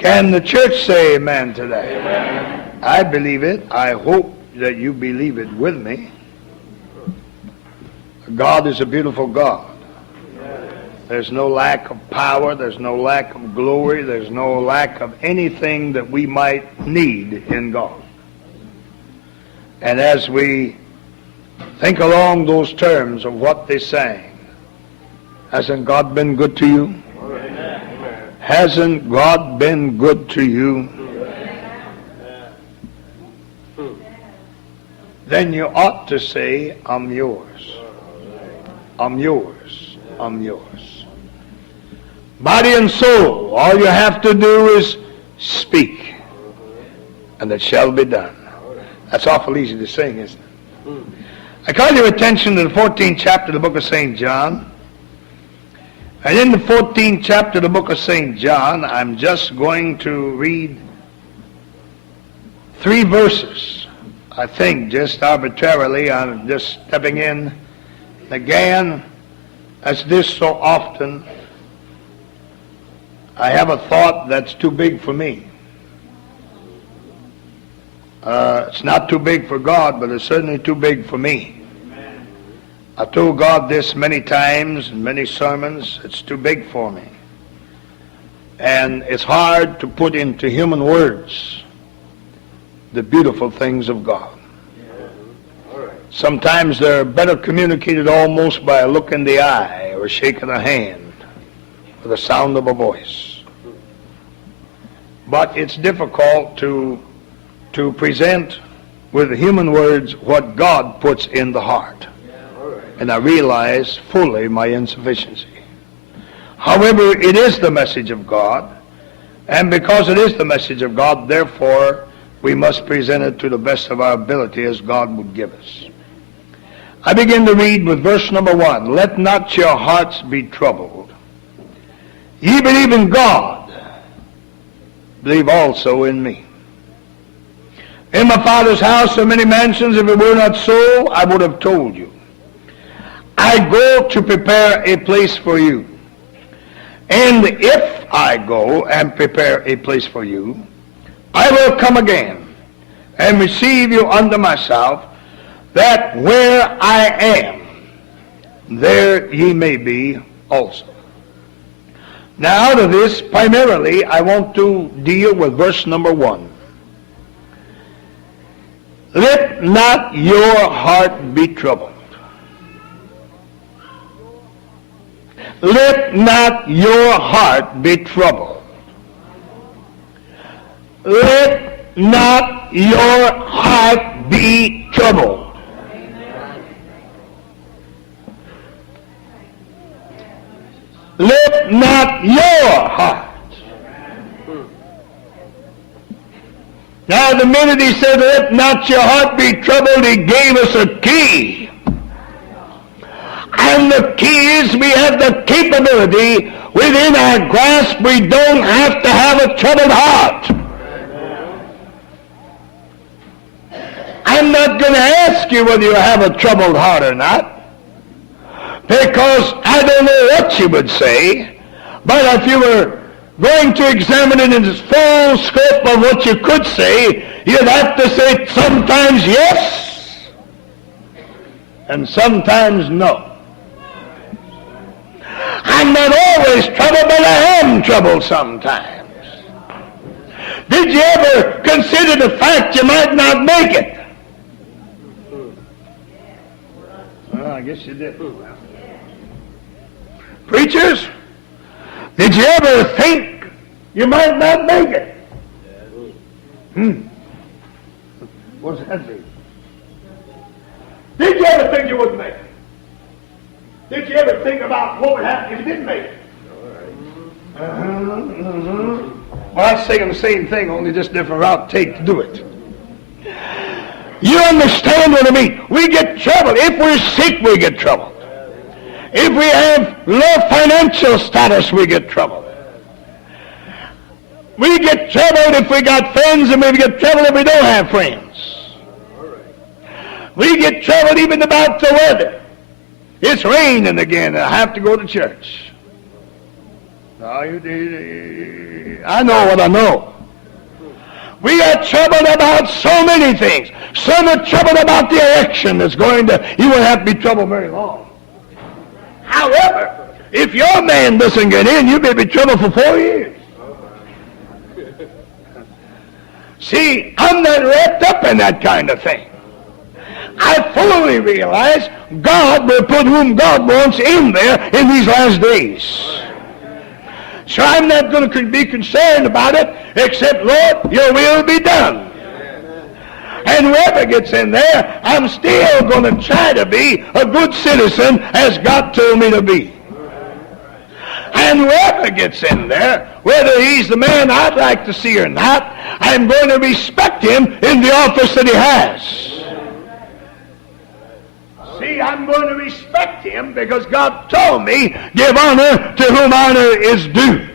Can the church say amen today? Amen. I believe it. I hope that you believe it with me. God is a beautiful God. There's no lack of power. There's no lack of glory. There's no lack of anything that we might need in God. And as we think along those terms of what they sang, hasn't God been good to you? Amen. Hasn't God been good to you? Then you ought to say, I'm yours. I'm yours. I'm yours. Body and soul, all you have to do is speak, and it shall be done. That's awful easy to sing, isn't it? I call your attention to the 14th chapter of the book of St. John. And in the 14th chapter of the book of St. John, I'm just going to read 3 verses. I think just arbitrarily, I'm just stepping in. Again, as this so often, I have a thought that's too big for me. It's not too big for God, but it's certainly too big for me. I told God this many times in many sermons. It's too big for me. And it's hard to put into human words the beautiful things of God. Sometimes they're better communicated almost by a look in the eye or a shake of the hand or the sound of a voice. But it's difficult to present with human words what God puts in the heart. And I realize fully my insufficiency. However, it is the message of God, and because it is the message of God, therefore, we must present it to the best of our ability as God would give us. I begin to read with verse number 1. Let not your hearts be troubled. Ye believe in God, believe also in me. In my Father's house are many mansions. If it were not so, I would have told you. I go to prepare a place for you. And if I go and prepare a place for you, I will come again and receive you unto myself, that where I am, there ye may be also. Now out of this, primarily, I want to deal with verse number 1. Let not your heart be troubled. Let not your heart be troubled. Let not your heart be troubled. Let not your heart. Now the minute he said, let not your heart be troubled, he gave us a key. And the key is we have the capability within our grasp. We don't have to have a troubled heart. I'm not going to ask you whether you have a troubled heart or not, because I don't know what you would say. But if you were going to examine it in its full scope of what you could say, you'd have to say sometimes yes and sometimes no. I'm not always troubled, but I am troubled sometimes. Did you ever consider the fact you might not make it? Well, I guess you did. Preachers, did you ever think you might not make it? What's that mean? Did you ever think you wouldn't make it? Did you ever think about what would happen if you didn't make it? Well, I'm saying the same thing, only just different route to take to do it. You understand what I mean? We get troubled. If we're sick, we get troubled. If we have low financial status, we get troubled. We get troubled if we got friends, and we get troubled if we don't have friends. We get troubled even about the weather. It's raining again, and I have to go to church. No, you I know what I know. We are troubled about so many things. Some are troubled about the election that's going to, you won't have to be troubled very long. However, if your man doesn't get in, you may be troubled for 4 years. See, I'm not wrapped up in that kind of thing. I fully realize God will put whom God wants in there in these last days. So I'm not going to be concerned about it, except, Lord, your will be done. And whoever gets in there, I'm still going to try to be a good citizen as God told me to be. And whoever gets in there, whether he's the man I'd like to see or not, I'm going to respect him in the office that he has. See, I'm going to respect him because God told me, give honor to whom honor is due.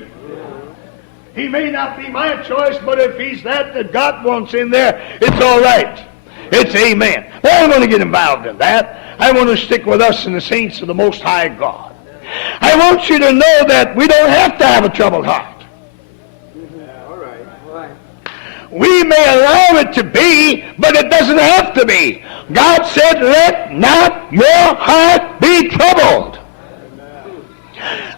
He may not be my choice, but if he's that God wants in there, it's all right. It's amen. But I'm going to get involved in that. I want to stick with us and the saints of the Most High God. I want you to know that we don't have to have a troubled heart. All right. We may allow it to be, but it doesn't have to be. God said, let not your heart be troubled.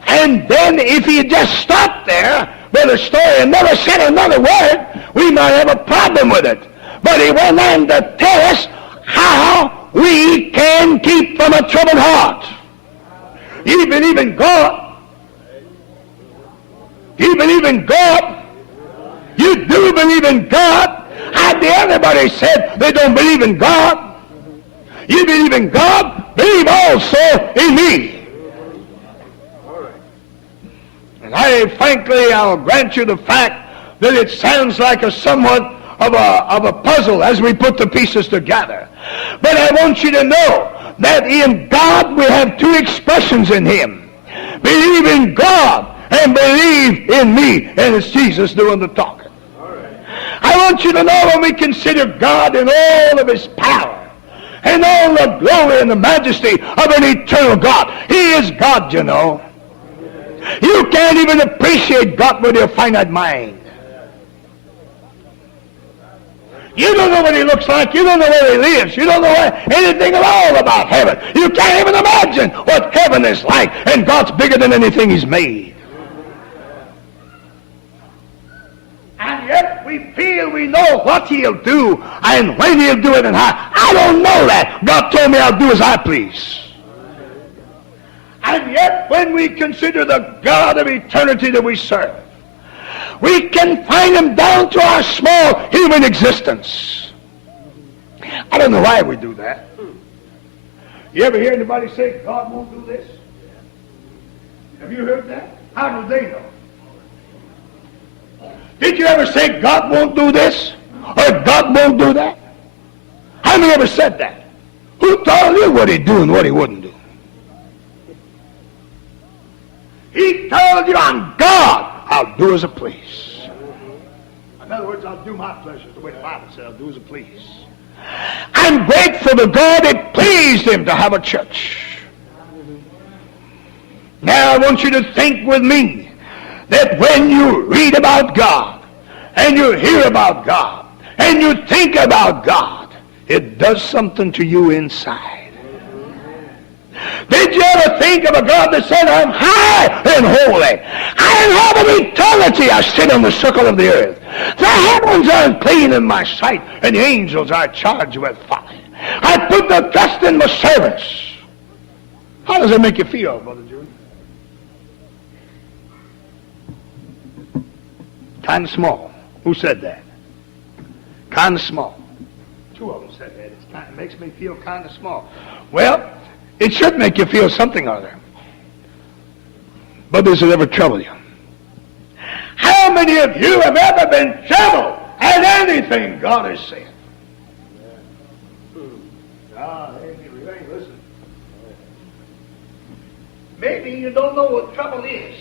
And then if he just stopped there with a story and never said another word, we might have a problem with it. But he went on to tell us how we can keep from a troubled heart. You believe in God? You believe in God? You do believe in God? I dare anybody said they don't believe in God. You believe in God? Believe also in me. And I'll grant you the fact that it sounds like a somewhat of a puzzle as we put the pieces together. But I want you to know that in God we have two expressions in him. Believe in God and believe in me. And it's Jesus doing the talking. I want you to know when we consider God in all of his power and all the glory and the majesty of an eternal God. He is God, you know. You can't even appreciate God with your finite mind. You don't know what he looks like. You don't know where he lives. You don't know anything at all about heaven. You can't even imagine what heaven is like. And God's bigger than anything he's made. And yet we feel we know what he'll do and when he'll do it and how. I don't know that. God told me I'll do as I please. And yet when we consider the God of eternity that we serve, we can find him down to our small human existence. I don't know why we do that. You ever hear anybody say, God won't do this? Have you heard that? How do they know? Did you ever say, God won't do this? Or God won't do that? How many ever said that? Who told you what he'd do and what he wouldn't do? He told you, I'm God. I'll do as I please. In other words, I'll do my pleasure. The way the Bible says, I'll do as I please. I'm grateful to God it pleased him to have a church. Now I want you to think with me that when you read about God and you hear about God and you think about God, it does something to you inside. Did you ever think of a God that said, I'm high and holy. I inhabit eternity. I sit on the circle of the earth. The heavens are clean in my sight, and the angels are charged with folly. I put the trust in my servants. How does that make you feel, Brother Jude? Kind of small. Who said that? Kind of small. Two of them said that. It makes me feel kind of small. Well, it should make you feel something other. But does it ever trouble you? How many of you have ever been troubled at anything God has said? Listen. Maybe you don't know what trouble is.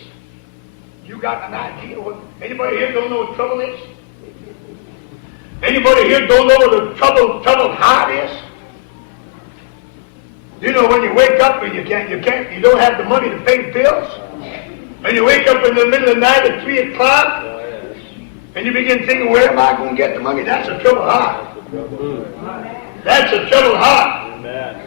You got an idea. Anybody here don't know what trouble is? Anybody here don't know what a troubled heart is? You know, when you wake up and you don't have the money to pay the bills, and you wake up in the middle of the night at 3 o'clock, And you begin thinking, where am I going to get the money? That's a troubled heart. That's a troubled heart. Amen.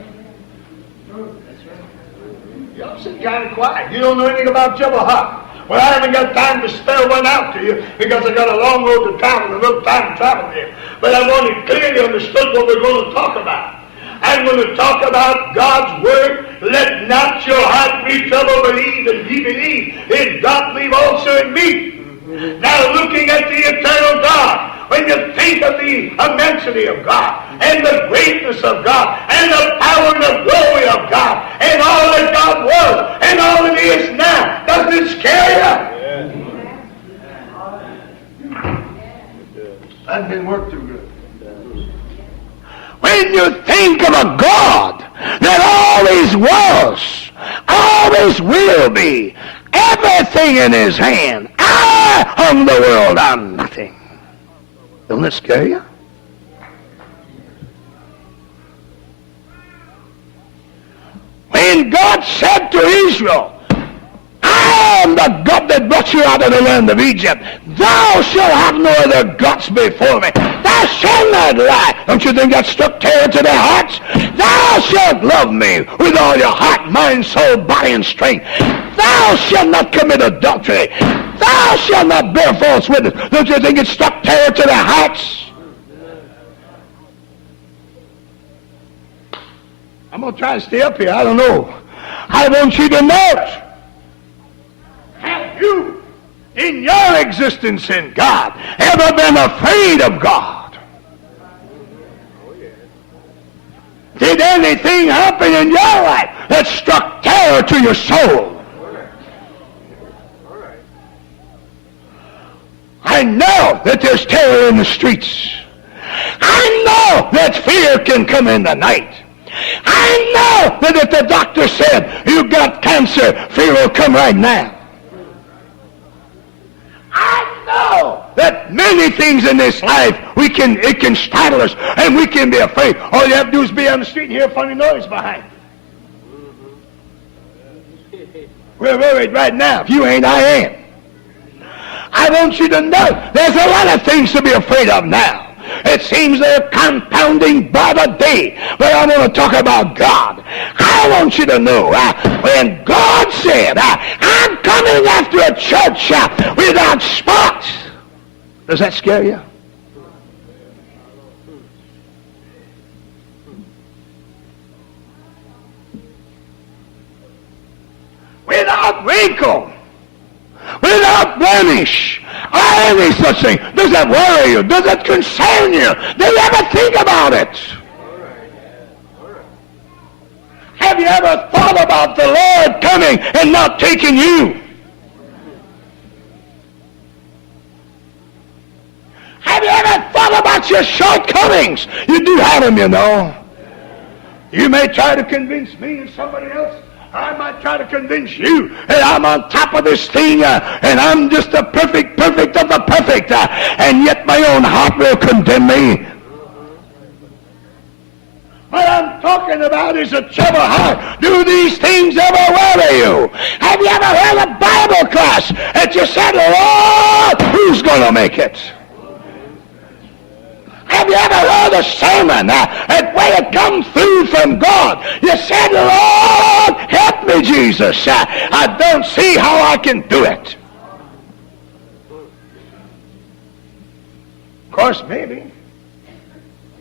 Y'all sit kind of quiet. You don't know anything about troubled heart. Well, I haven't got time to spell one out to you because I got a long road to travel, a little time to travel there. But I want you clearly understood what we're going to talk about. I'm going to talk about God's Word. Let not your heart be troubled, believe, and ye believe. In God, believe also in me. Now, looking at the eternal God, when you think of the immensity of God, and the greatness of God, and the power and the glory of God, and all that God was, and all that He is now, doesn't it scare you? That didn't work too good. When you think of a God that always was, always will be, everything in His hand, I hung the world on nothing. Don't it scare you? When God said to Israel, I am the God that brought you out of the land of Egypt. Thou shalt have no other gods before me. Thou shalt not lie. Don't you think that struck terror to their hearts? Thou shalt love me with all your heart, mind, soul, body, and strength. Thou shalt not commit adultery. Thou shalt not bear false witness. Don't you think it struck terror to their hearts? I'm going to try to stay up here. I don't know. I want you to note. Have you, in your existence in God, ever been afraid of God? Did anything happen in your life that struck terror to your soul? I know that there's terror in the streets. I know that fear can come in the night. I know that if the doctor said you got cancer, fear will come right now. I know that many things in this life it can startle us and we can be afraid. All you have to do is be on the street and hear a funny noise behind you. We're worried right now. If you ain't, I am. I want you to know there's a lot of things to be afraid of now. It seems they're compounding by the day. But I want to talk about God. I want you to know when God said, I'm coming after a church without spot. Does that scare you? Without wrinkle, without blemish, or any such thing. Does that worry you? Does it concern you? Do you ever think about it? Have you ever thought about the Lord coming and not taking you? Have you ever thought about your shortcomings? You do have them, you know. You may try to convince me and somebody else. I might try to convince you that I'm on top of this thing and I'm just the perfect of the perfect, and yet my own heart will condemn me. What I'm talking about is a troubled heart. Do these things ever worry you? Have you ever heard a Bible class that you said, Lord, who's going to make it? Have you ever heard a sermon that way it comes through from God? You said, Lord, help me, Jesus. I don't see how I can do it. Of course, maybe.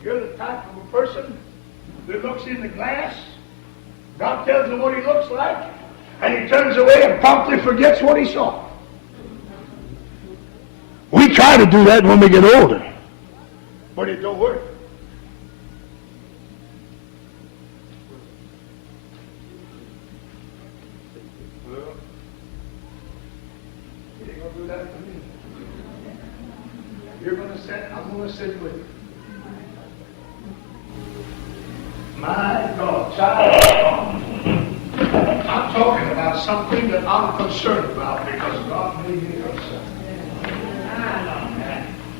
You're the type of a person that looks in the glass. God tells him what he looks like, and he turns away and promptly forgets what he saw. We try to do that when we get older. But it don't work. Well, you ain't going to do that to me. You're going to sit, I'm going to sit with you. My God, child. I'm talking about something that I'm concerned about because God made me concerned.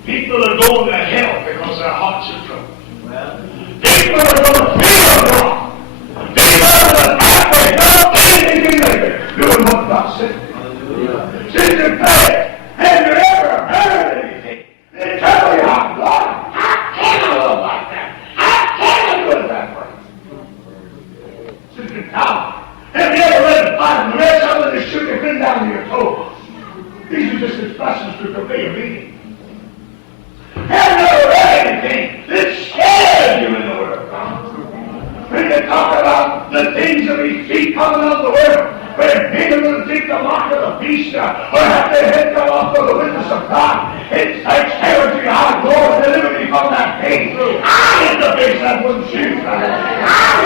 People are going to hell because their hearts are troubled. People are going to fear God. People are going to act without anything later, doing what God said. Sister Peg, have you ever heard anything obey a meeting. Have never read anything that scares you in the Word of God. When they talk about the things of his feet coming out of the world, when people will take the mark of the beast or have their head cut off for the witness of God, it's like territory. Our Lord deliver me from that pain. I hate the face that wouldn't choose. I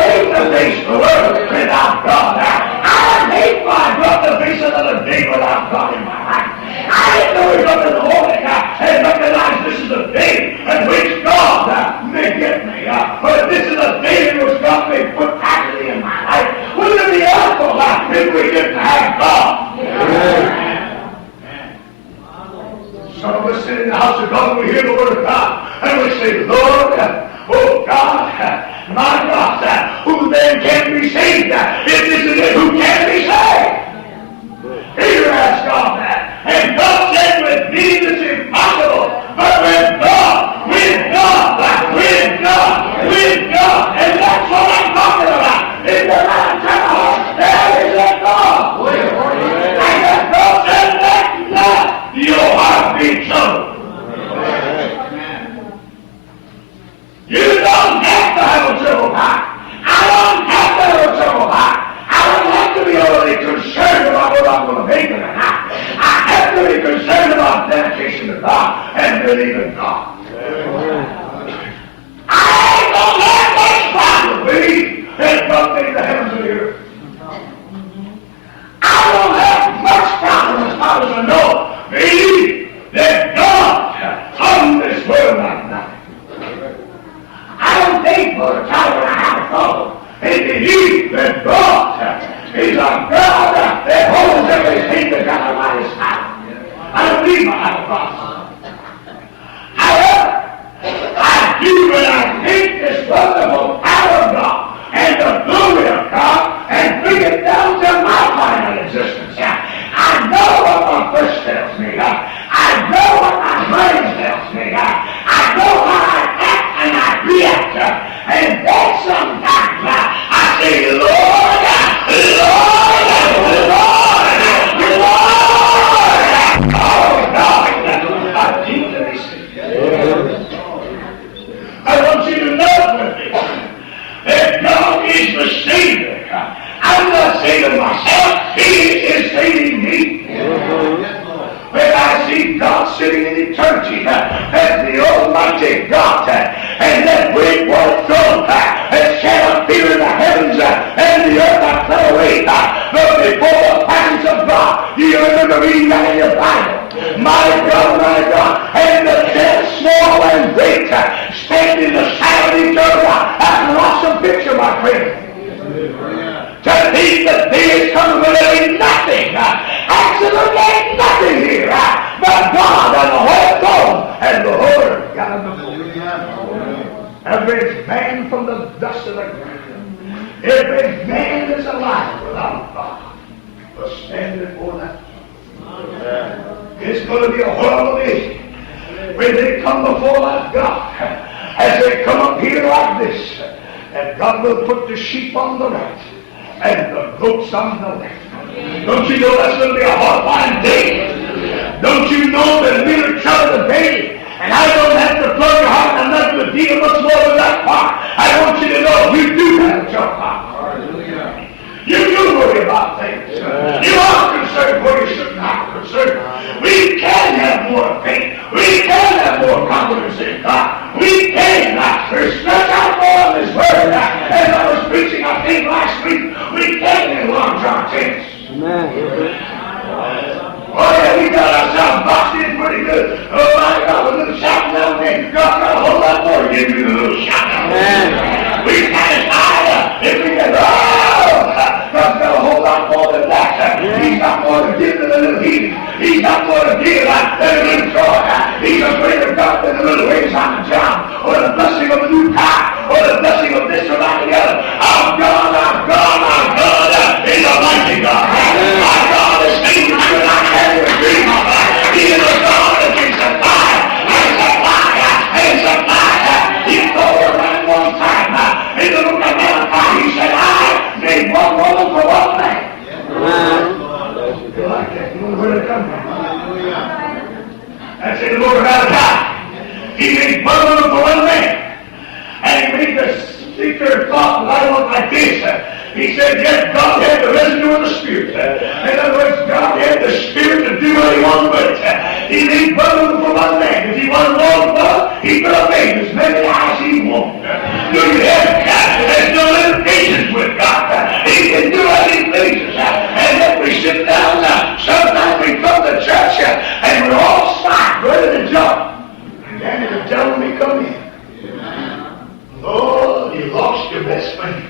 hate the face of the world without God. I hate my God the face another day without God in my life. I didn't know he up in the morning and recognize this is the day in which God may get me. But this is the day in which God may put tragedy in my life. Wouldn't it be awful if we didn't have God? Some of us sit in the house of God and we hear the word of God and we say, Lord, oh God, my God, who then can be saved? If this is it, who can be saved? Peter asked God that. And God said, with me it's impossible. But with God, and that's what I'm talking about. In the mountain heart, there is a God. And the God said, let not your heart be troubled. You don't have to have a troubled heart. I don't have to have a troubled heart. I don't have to be overly concerned about what I'm going to make of it. I have to be concerned about dedication to God and believing God. I ain't going to have much problem believe that God made the heavens and the earth. I don't have much problem as far as I know believe that God hung this world like nothing. I don't think for a time when I have a problem and believe that God is a God that holds everything together by his power. I don't believe I have a problem. However, I do when I take this wonderful power of God and the glory of God and bring it down to my final existence. I know what my flesh tells me. I know what my mind tells me. I know how I act and I react. And then sometimes I say, Lord, oh God, I need to be saved. I want you to know with me that God is the Savior. I'm not saving myself. He is saving me. When I see God sitting in eternity as the Almighty God and that great white throne that cannot be in the heavens and the earth are fled away. But before the presence of God, you remember reading that in your Bible. My God, and the dead, small and great, stand in the shadow of each other. That's an awesome picture, my friend. To think that day is coming when there ain't nothing, absolutely ain't nothing here, but God and the whole throne and the whole earth gathered before Him. Every man from the dust of the ground, every man that's alive without God, will stand before that. It's going to be a horrible day when they come before that God, as they come up here like this, and God will put the sheep on the right and the goats on the left. Don't you know that's going to be a horrifying day? Don't you know that we're troubled today? And I don't have to plug your heart, and I'm not going to deal much more with that part. I want you to know you do have a troubled heart. You do worry about things. You are concerned where you should not be concerned. We can have more faith. We can have more confidence in God. We can stretch out more of His Word. As I was preaching, I think last week, we can enlarge our tents. Oh yeah, we got ourselves boxed in pretty good. Oh my God, a little shout down there. God got a whole lot more to give you a little shout. We satisfied if we can. God's got a whole lot more than that. He's got more to give than a little healing. He's got more to give than a little joy. He's a greater God than a little raise on the job, or the blessing of a new car, or the blessing of this or that or the other. Our God is a mighty God. Our God is things you and I can't even dream of. He is a God that can supply and supply and supply. He told a man one time in the book of Malachi, he said, I made one woman for one man. You like that? You know where they come from? That's in the book of Malachi. He made one of them for one man. And he made the seeker thought that I want like this. He said, yes, God had the residue of the Spirit. In other words, God had the Spirit to do what he wanted with it. He made one of them for one man. If he wanted one blood, he could have made as many as he wanted. Do you have God? There's no limitations with God. He can do as he pleases. And then we sit down now. Sometimes we come to church and we're all smart, ready to jump. And Danny will tell when we come in. Oh, you lost your best friend.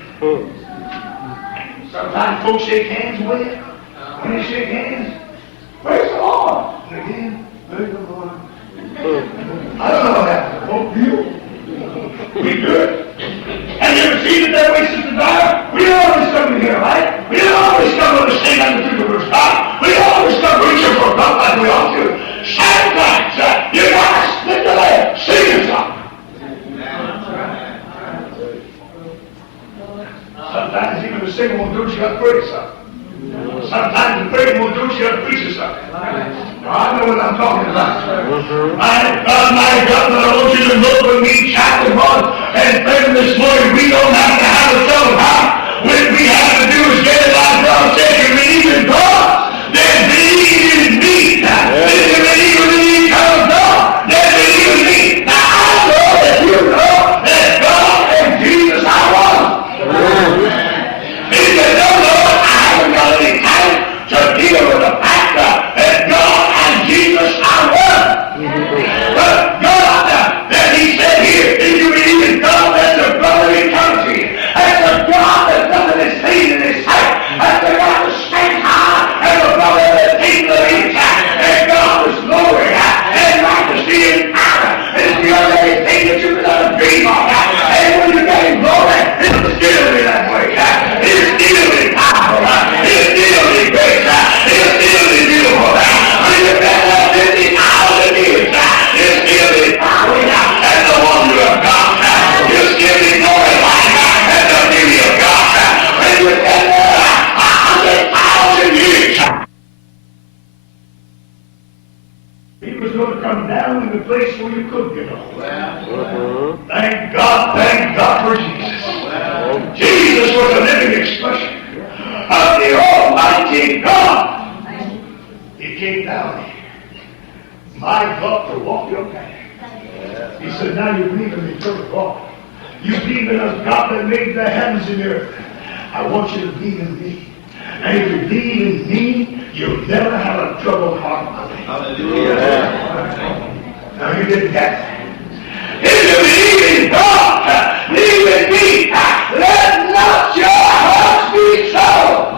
Sometimes folks shake hands with you. When they shake hands, praise the Lord. And again, praise the Lord. I don't know what happened. Won't you? We good? Have you ever seen it that way, Sister Dyer? We don't always come in here, right? We don't always come to sing on the truth of our God. We don't always come reaching for God like we ought to. Sometimes you gotta split the leg, sing something. Sometimes even the singing won't do it, you got to pray something. Sometimes the praying won't do it, you got to preach something. Now, I know what I'm talking about. My God, but I want you to look with me, chapter 1, and friend, this morning, we don't have to have a trouble. What we have to do is get it like God said, you believe in God, then believe in me. If you believe in the eternal God, then believe in me. Now, I know that you know that God and Jesus are one. He said, no, Lord, I haven't got any time to deal with the fact that God and Jesus are one. But God, that he said here, if you believe in God, that's the God of eternity. That's the God that nothing is seen in his sight. That's the God that stands high and above everything that is. And God is glory and majesty and power. It's beyond anything that you could ever dream of. And when you get in glory, it'll still be that way. It'll still be powerful. It'll still be great. It'll still be beautiful. When you get that 50,000 years, it'll still be power and the wonder of God. It'll still be glorified and the beauty of God. When you get there 100,000 years, he was going to come down in the place where you could get off. Thank God for Jesus. Jesus was a living expression of the Almighty God. He came down here. My God, to walk your path. He said, now you believe in the eternal God. You believe in a God that made the heavens and the earth. I want you to believe in me. And if you believe in me, you'll never have a troubled heart. Hallelujah. Now you didn't get that. If you believe in God, believe in me. Let not your hearts be troubled.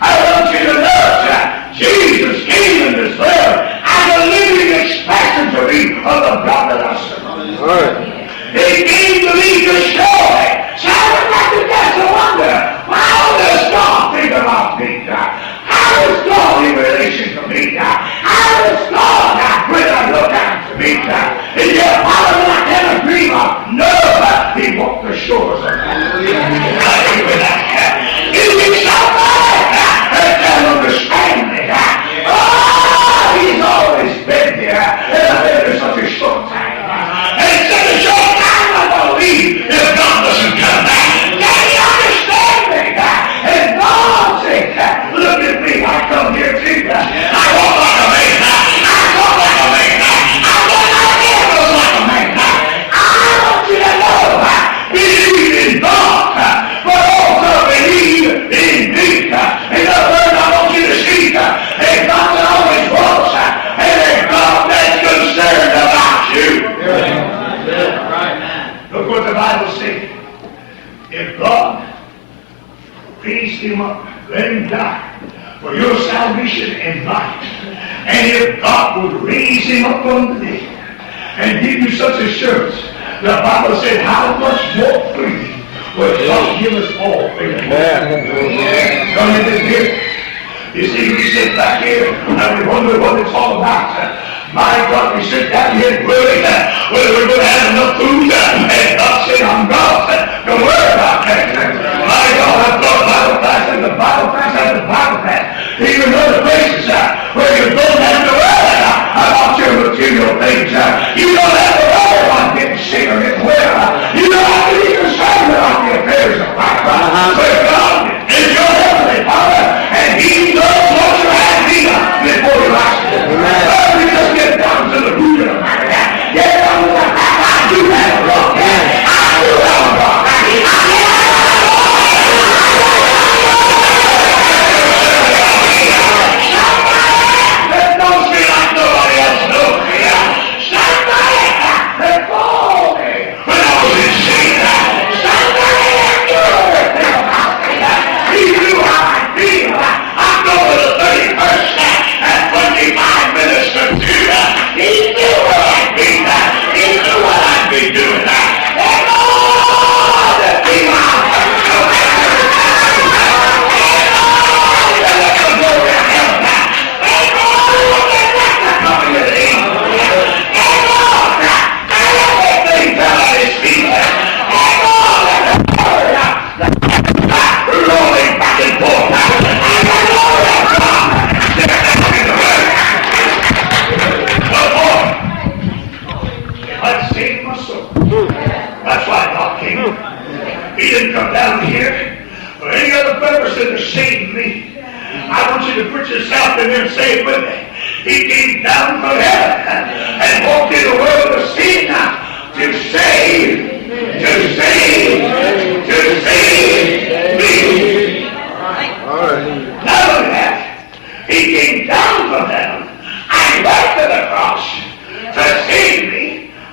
I want you to know that Jesus came in this world as a living expression to me of the God that I serve. He came to me to show me. So I would like to guess a wonder. How does God think about me? How is God in relation to me? How is God when I look at me? Is there a power that I cannot dream of? No, he walked the shores of Is he somebody that can understand me? Oh, he's always been there. And I've been there such a short time. And such a short time I believe if God doesn't come back. Can he understand me? And God said, look at me, I come here too. I walk like a man. I talk like a man. I walk like a man. I want you to know, believe in God, but also believe in me. In other words, I want you to see a God that always walks and a God that's concerned about you. Look what the Bible says. If God raised him up, let him die for your salvation and life. And if God would raise him up from the dead and give you such assurance, the Bible said, how much more freely will God give us all things? Come in this here. You see, we sit back here and we wonder what it's all about. My God, we sit down here worrying whether we're going to have enough food. And God said, I'm God. Don't worry about that. My God, I've got Bible class and the Bible class and the Bible class. Even other places where you don't have to worry. He came down from heaven and walked in the world of sin to save me. All right. Not only that, he came down from heaven and went to the cross to save me,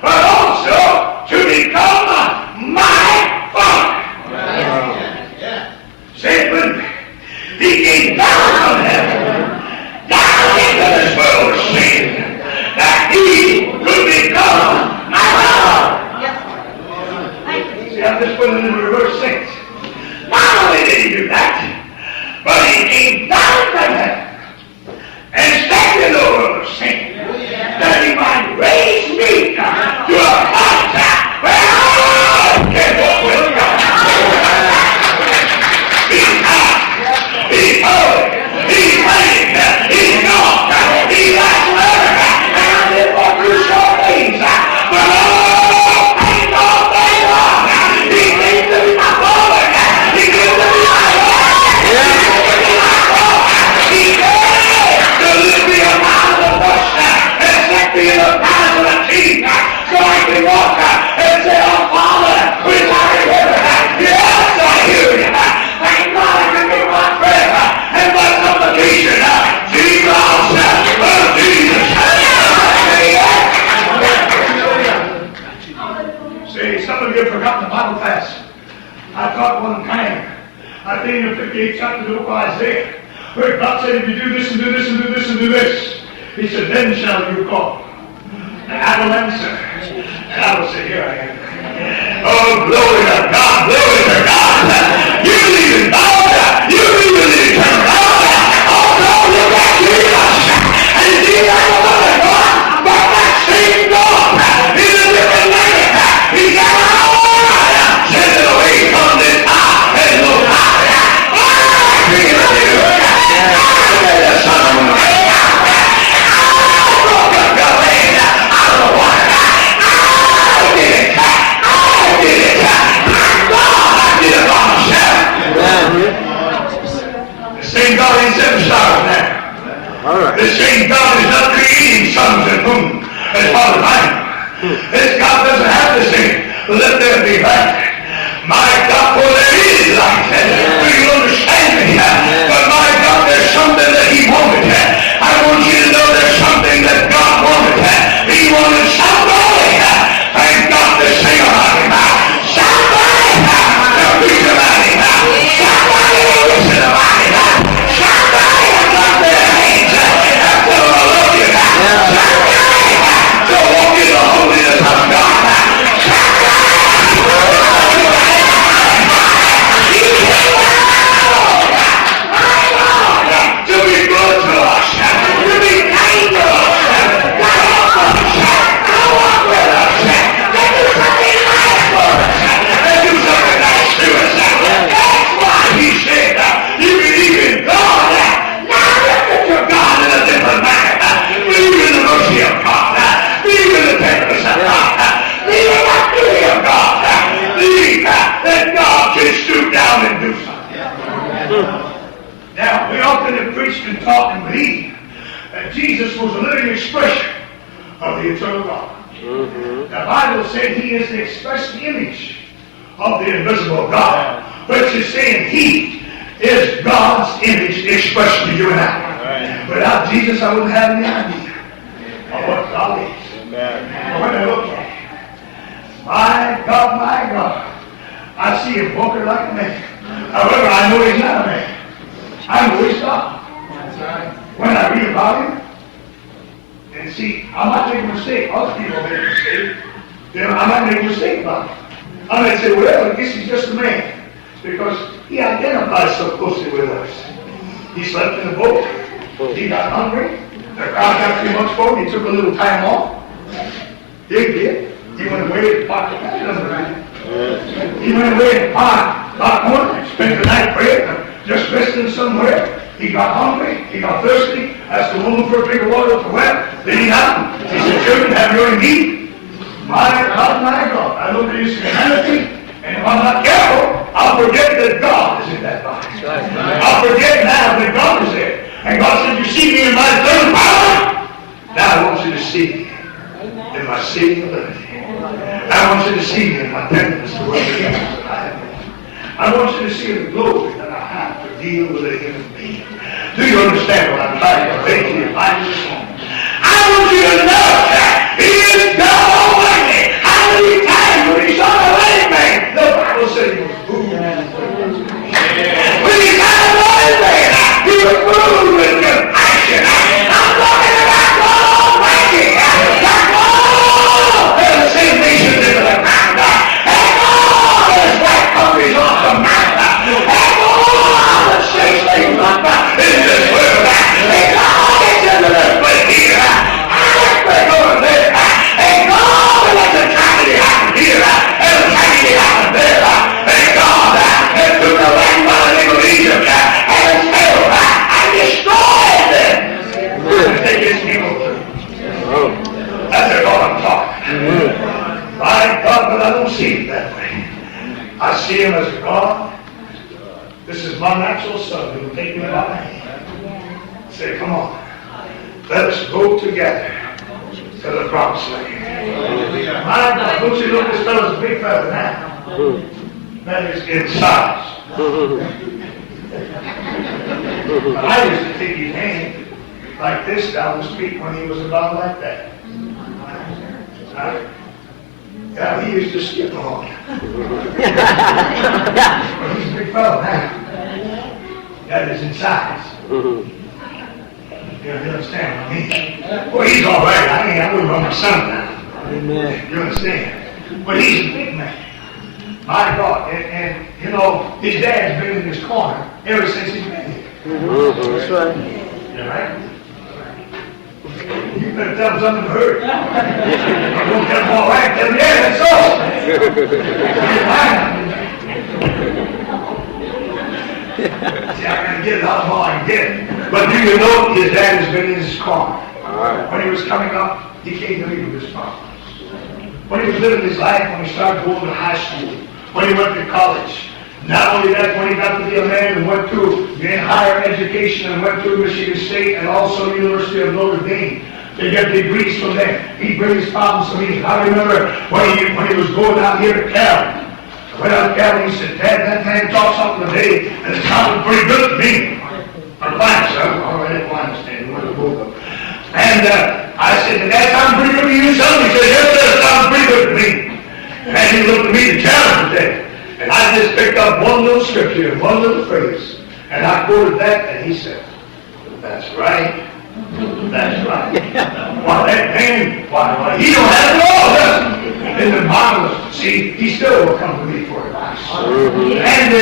but also to become my Father. Say it with me. He came down from heaven, down into this world of sin, that he could become my Father. See, I'm just putting it in reverse sense. Not only did he do that, but he came down from heaven and stepped in the world of sin, that he might raise me to a point where I can walk with God. He's high, he's holy, he's mighty, he's God, he's like forever, and I live for 2 short days. But thank God, he came to be my Father, he came to be my Lord, he came to lift me up out of the bush and set me in the path of the teeth, so I can walk and say, oh Father, which art in heaven, yes, I hear you. Thank God I can make my prayer and my supplication. Jesus, oh Jesus. See, some of you have forgotten the Bible class. I taught one time, I think in the 58th chapter of the book of Isaiah, where God said, if you do this and do this and do this and do this, he said, then shall you call. And I will answer. And I will say, here I am. Oh, glory to God, glory to God. You believe in God, you believe in the eternal God. Oh, no, look at Jesus. And see, I don't want to God, but that same God is a different man. He's got a heart. Send it away from this high and no higher. The Son of Man. The same God ain't seven stars now. All right. The same God is not creating suns and moon as Father Time. This God doesn't have to say, let there be light. My God, for there is light. Do you understand me? But my God, there's something that he wanted. I want you to know there's something that God wanted. He wanted somebody. Thank God to sing about him. Somebody to preach about him. Somebody to listen about him. Somebody to clap their hands and tell them I love you. Somebody to walk in the holiness of God. To be good to us, to be kind to us, to help us, to walk with us, to do something nice for us, to do something nice to us. That's why he said, you believe in God, now look at your God in a different manner. Believe in the mercy of God, believe in the tenderness of God, believe in the beauty of God, believe that God can stoop down and do something. Now, we often have preached and taught and believed that Jesus was a living expression of the eternal God. The Bible said he is the express image of the invisible God, which is saying he is God's image expressed to you and I. Without Jesus, I wouldn't have any idea of what God is. But when I look at it, my God, I see him walking like a man. However, I know he's not a man. I know he's God. When I read about him, and see, I might make a mistake. Other people make a mistake. Then I might make a mistake about him. I might say, well, I guess he's just a man. Because he identifies so closely with us. He slept in the boat. He got hungry. The crowd got too much for him. He took a little time off. He did. He went away and parked. He went away and parked popcorn, spent the night praying, just resting somewhere. He got hungry. He got thirsty. Asked the woman for a drink of water for wet. Then he had him. He said, children, have you any meat? My God. I look at his humanity, and if I'm not careful, I'll forget that God is in that body. I'll forget now that God is there. And God said, you see me in my third power? see in my seeing ability. I want you to see me in my tenderness to what it is that I have. I want you to see the glory that I have to deal with a human being. Do you understand what I'm trying to say to you? This moment. I want you to know that He is God Almighty. How many times when He saw the lame man, the Bible said He was moved. When He saw the lame man, He was moved with compassion. I'm talking about God Almighty. That God has sent nations into the ground. That God has swept countries off the map. That God has changed things up in this world. And God is into this place here. I over there. And God let the tragedy happen here. And the tragedy happen there. And God has took the land by the name of Egypt. And still and destroyed them. And take His people through. That's the God I'm talking. My God, but I don't see Him that way. I see Him as a God. This is my natural son who will take me by the hand. Say, come on. Let us go together to the promised land. My God, don't you know this fellow's a big fella now? That is in size. I used to take his hand like this down the street when he was about like that. Yeah, he used to skip along. He's a big fellow now. That is in size. You understand what I mean? Well, he's all right. I wouldn't run my son now. Amen. You understand? But he's a big man. My God. And you know, his dad's been in his corner ever since he's been here. That's right. You right? You better tell him something to hurt. You don't tell him all right. Tell him, yeah, that's all. See, I can get it out all I can get it. But do you know his dad has been in his car? Right. When he was coming up, he came to me with his problems. When he was living his life, when he started going to high school, when he went to college, not only that, when he got to be a man and went to get higher education and went to Michigan State and also University of Notre Dame to get degrees from there, he brings problems to me. I remember when he was going out here to Cal. I went out to Cal and he said, Dad, that man talked something today and it sounded pretty good to me. I'm fine, son. All right, I understand. And I said, did that sound pretty good to you, son? He said, yes, sir, it sounds pretty good to me. And he looked at me to challenge today. And I just picked up one little scripture, one little phrase. And I quoted that, and he said, that's right. That's right. Well, that man, why, he don't have it all, does he? In the marvelous. See, he still will come to me for advice. And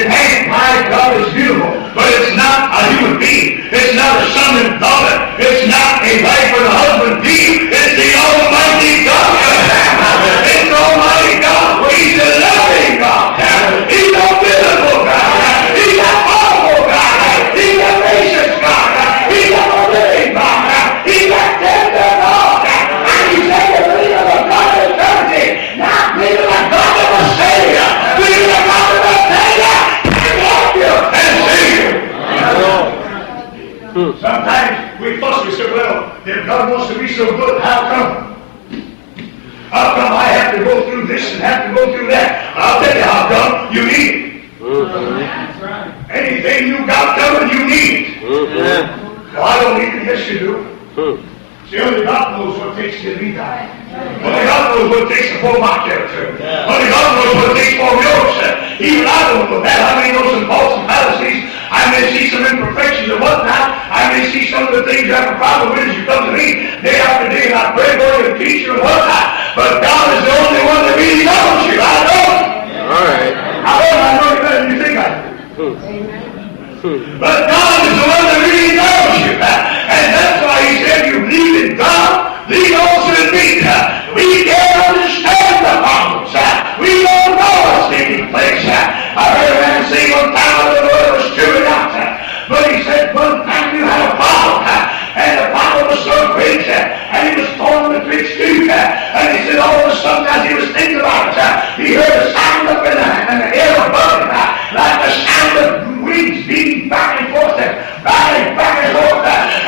my God is beautiful, but it's not a human being. It's not a son and daughter. It's not a wife and a husband being. It's the Almighty God. It's the Almighty God. He's a loving God. He's a beautiful God. He's a powerful God. He's a gracious God. He's a forgiving God. He's a tender God. And he's a believer of God of eternity. Not believer of God of a Savior. Believer of God of a Savior. And help you and save you. Sometimes we fuss, we say, well, if God wants to be so good, how come? How come I have to go through this and have to go through that? I'll tell you how come. You need it. That's right. Anything you got coming, you need it. No, I don't need it. Yes, you do. See, only God knows what it takes to be died. Only God knows what it takes to pull my character. Only God knows what it takes for yours. Even I don't know that. I may know some faults and fallacies. I may see some imperfections and whatnot. I may see some of the things you have a problem with as you come to me day after day, and I pray for you and teach you and whatnot. But God is the only one that really knows you. I don't. All right. I know you better than you think I do. But God is the one that really knows you. And that's why he said, you believe in God, lead also in me. We can't understand the problems. We don't know what's taking place. I heard a man say one time when the Lord was chewing out. But he said, one time you had a problem. And the problem was so great. And he was torn betwixt two. And he said, all of a sudden, as he was thinking about it, he heard a sound up in the air above him, like the sound of wings beating back and forth, back and forth.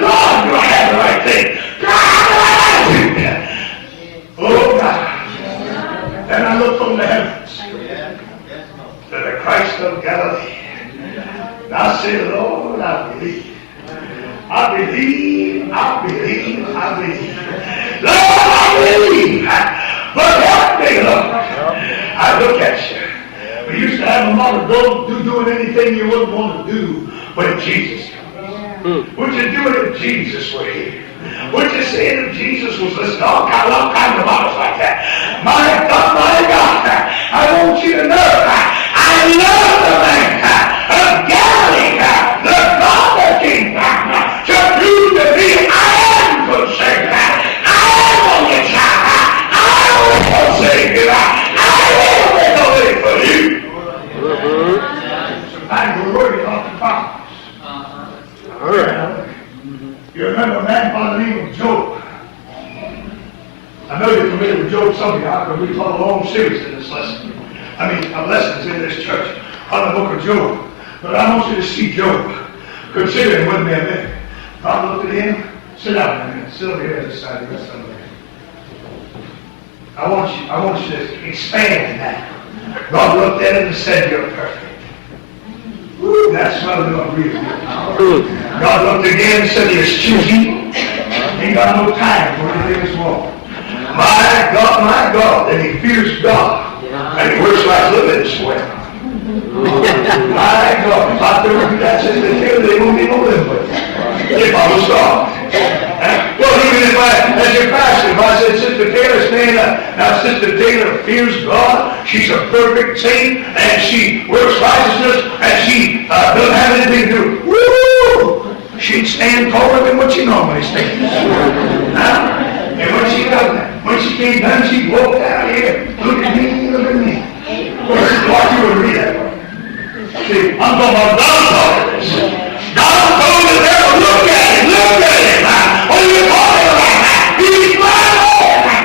Lord, do I have the right thing? God, do I have it? Oh, God. Then I look from the heavens to the Christ of Galilee. And I say, Lord, I believe. I believe, I believe, I believe. Lord, I believe. But help me, Lord. I look at you. We used to have a mother go doing anything you wouldn't want to do when Jesus comes. Would you do it if Jesus were here? Would you say it if Jesus was listening? All kinds of models like that. My God, I want you to know I love the man of Galilee, the God that came back to prove to me I am forsaken. I am on your child. I am forsaken. I will make a way for you. I'm worried about the promise. All right. You remember a man by the name of Job. I know you're familiar with Job somehow because we taught a long series in this lesson. Of lessons in this church on the book of Job. But I want you to see Job. Consider him with me a minute. God looked at him. Sit down a minute. Sit over here at this side. The rest of them. I want you to expand that. God looked at him and said, "You're perfect." Woo, that's what I'm going to read. God looked again and said, "You're choosy. Ain't got no time for anything that's wrong." My God, and he fears God. And he works like living this way. My God, if I don't do that, says the tail, they won't be no living with. If I was God. Well, even if as your pastor, if I said, Sister Taylor, stand up. Now, Sister Taylor fears God. She's a perfect saint, and she works righteousness, and she doesn't have anything to do. Woo! She'd stand taller than what she normally stands. And when she came done, she'd walk out here. Look at me, look at me. Watch you would read that one. See, I'm talking about God talking this. God told the devil, look at him. What are you talking about? He's mine.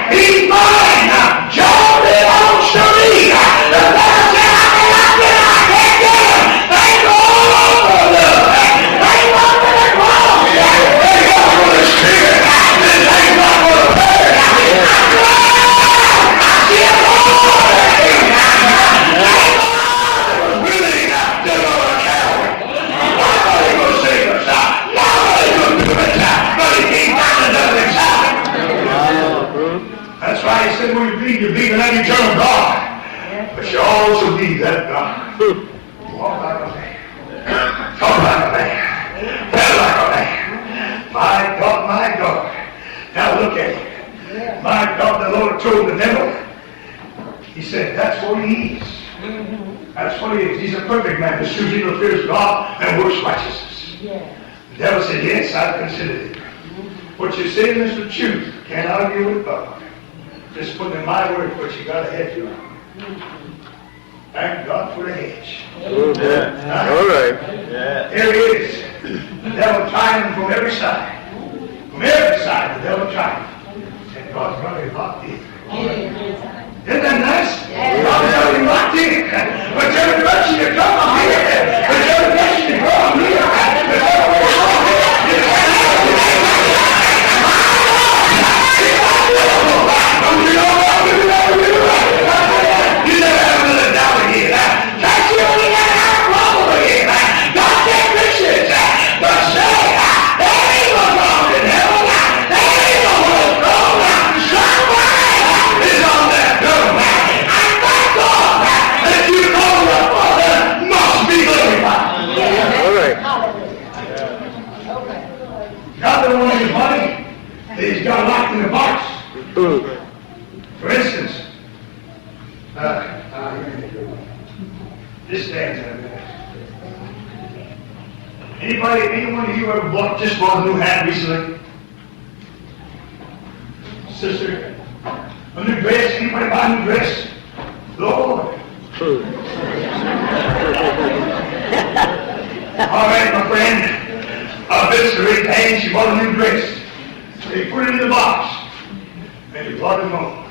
He's mine. Job belongs to me. The devil said, I can't get him. Thank God for love. Thank God for the cross. Thank God for the Spirit. Thank God for the word. I'm glad. I see it all. That's why he said when you believe in an eternal God, but you also believe that God. Walk like a man. Talk like a man. Tell like a man. My God. Now look at him. My God, the Lord told the devil, he said, that's what he is. That's what he is. He's a perfect man. The true evil fears God and works righteousness. The devil said, yes, I've considered it. What you're saying is the truth. Can't argue with God. Just put in my word what you got a hedge around. Thank God for the hedge. All right. Here he is. The devil trying him from every side. From every side, the devil trying him. And God's got him locked in. Isn't that nice? God's got him locked in. Whichever direction you come, I'm here. Whichever direction you go, I'm here. Whichever way you go, you never have another doubt again. That's the only thing I have a problem again. God can't fix it. But say, there ain't no problem in hell. There ain't no hope. Somebody is on that door. I thank God that you know the Father must be glorified. All right. God don't want anybody that he's got locked in a box. For instance, this stands in a minute. Anyone of you ever bought a new hat recently? Sister, a new dress? Anybody buy a new dress? Lord. All right, my friend. A visitor raised hand, she bought a new dress. They put it in the box. And he brought it home.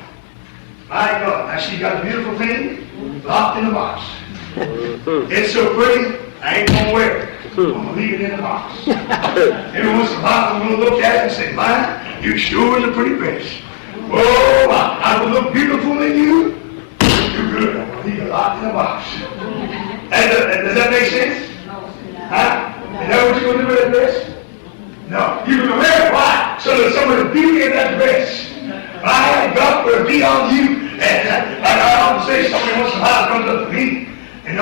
My God, now she got a beautiful thing locked in the box. It's so pretty, I ain't gonna wear it. I'm gonna leave it in the box. Every once in a while, I'm gonna look at it and say, "Man, you sure is a pretty dress. Oh, I will look beautiful in you. You're good. I'm gonna leave it locked in the box." Does that make sense? Huh? Is that what you're gonna do with that dress? No. You're gonna wear it. Why? So that some of the beauty of that dress, my God, will be on you. And I often say, somebody once in a while comes up to me, and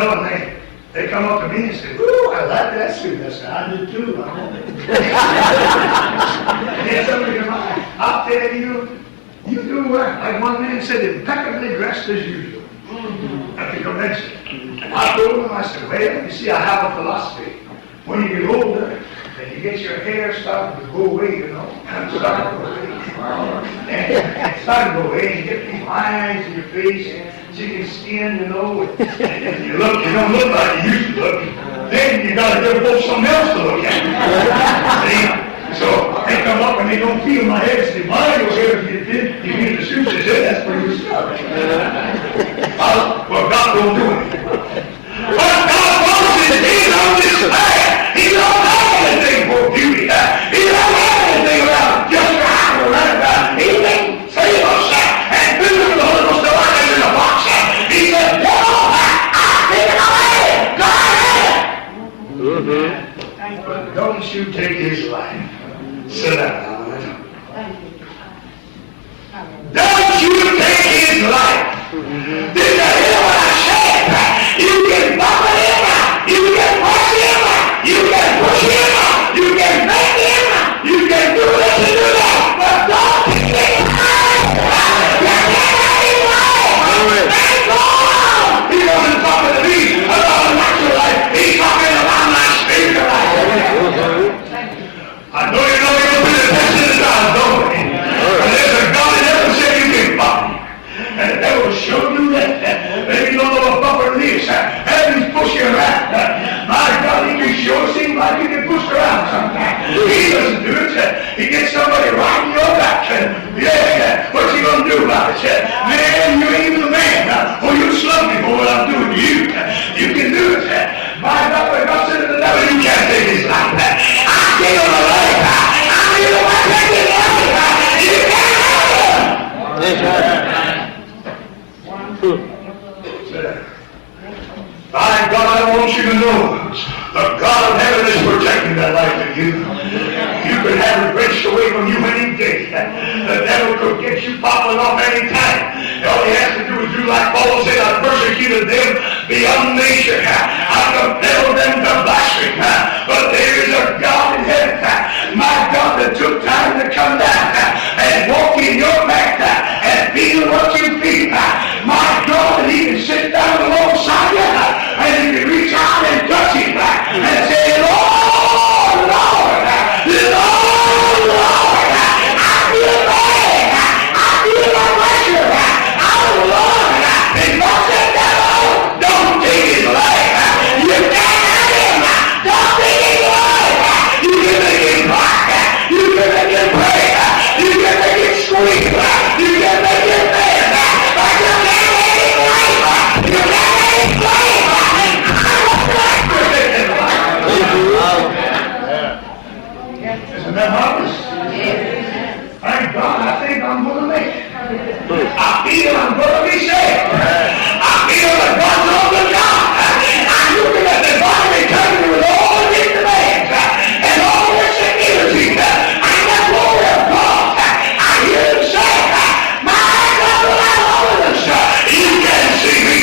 they come up to me and say, "Ooh, I like that suit." I said, "I do too." And somebody come on, I'll tell you, you do well. Like one man said, impeccably dressed as usual at the convention. And I told him, I said, "Well, you see, I have a philosophy. When you get older, and you get your hair starting to go away, you know, and it's starting to go away. And it's starting to go away, and you get these lines in your face, chicken skin, you know, and you don't look like you used to look. Then you got to give folks something else to look at. See? So they come up and they don't feel my head. Say, "My, your hair, if you get the suit," they say, "That's pretty good stuff." Well, God don't do it. What God wants is He don't despair. He don't have anything for beauty. He don't have anything around just to hide around. He didn't save us and fill the Holy Ghost to work in the box. He said, "Devil, I'll take it away. Go ahead." But don't you take His life. Sit down. Don't you take His life. Did you hear what I said? You can bump it in, you can push him, you can push him, you can make him, you can do this and do that, but don't take His life. You can't have His life. Thank God. He wasn't talking to me about a natural life. He's talking about my spiritual life. I know you know you're going to the best of the time, don't you? But there's a God that never said you can bump him. And the devil will show you that. Maybe you don't know what bumper it is. Heaven's push you around. My God, He can sure seem like He can push around sometimes. He doesn't do it. He gets somebody riding your back. Yeah, what's He going to do about it? Man, you ain't even a man. Oh, you slug me for what I'm doing to you. You can do it. My God, when God said to the devil, "You can't take His life. I give Him a life. I give Him a second life. You can't have Him." My God, I want you to know the God of heaven is protecting that life in you. You could have it wrenched away from you any day. The devil could get you popping off any time. All he has to do is do like Paul said, "I persecuted them beyond measure. I compelled them to blaspheme." But there is a God in heaven, my God, that took time to come down and walk in your back and feel what you feel. My God, and He can sit down alongside you and He can reach out and touch Him and say, "Lord, Lord, Lord, Lord, I feel bad. I feel my pressure. Oh, Lord." And God said, "No, don't take His life. You can't have Him. Don't take His life. You can make Him rock. You can make Him pray. You can make Him scream. You can make Him dance. But you can't have His life. You can't have His life." Isn't that marvelous? Thank God, I think I'm going to make it. I feel I'm going to be saved. I feel that God's on the job. I'm looking at the body returning with all its demands and all its security. I'm the glory of God. I hear Him say, "My God, when I'm over this, you can see me."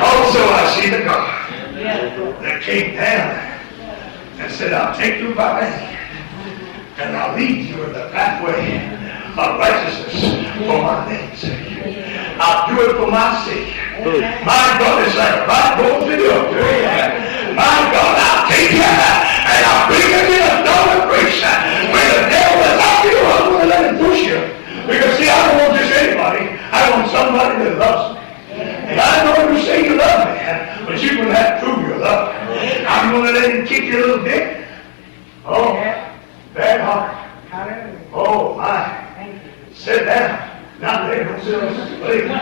Also, I see the God that came down and said, "I'll take you by the hand and I'll lead you in the pathway of righteousness for my name's sake. I'll do it for my sake." My God, it's like a right goes to the altar. My God, I'll take you and I'll bring you to the throne of grace. When the devil is up you, I'm going to let him push you. Because see, I don't want just anybody. I want somebody that loves me. And I know you say you love me, but you're going to have to prove your love. I'm going to let him kick you a little bit. Oh, bad heart. Oh, my. Sit down. Not there. Don't sit on the plate. Go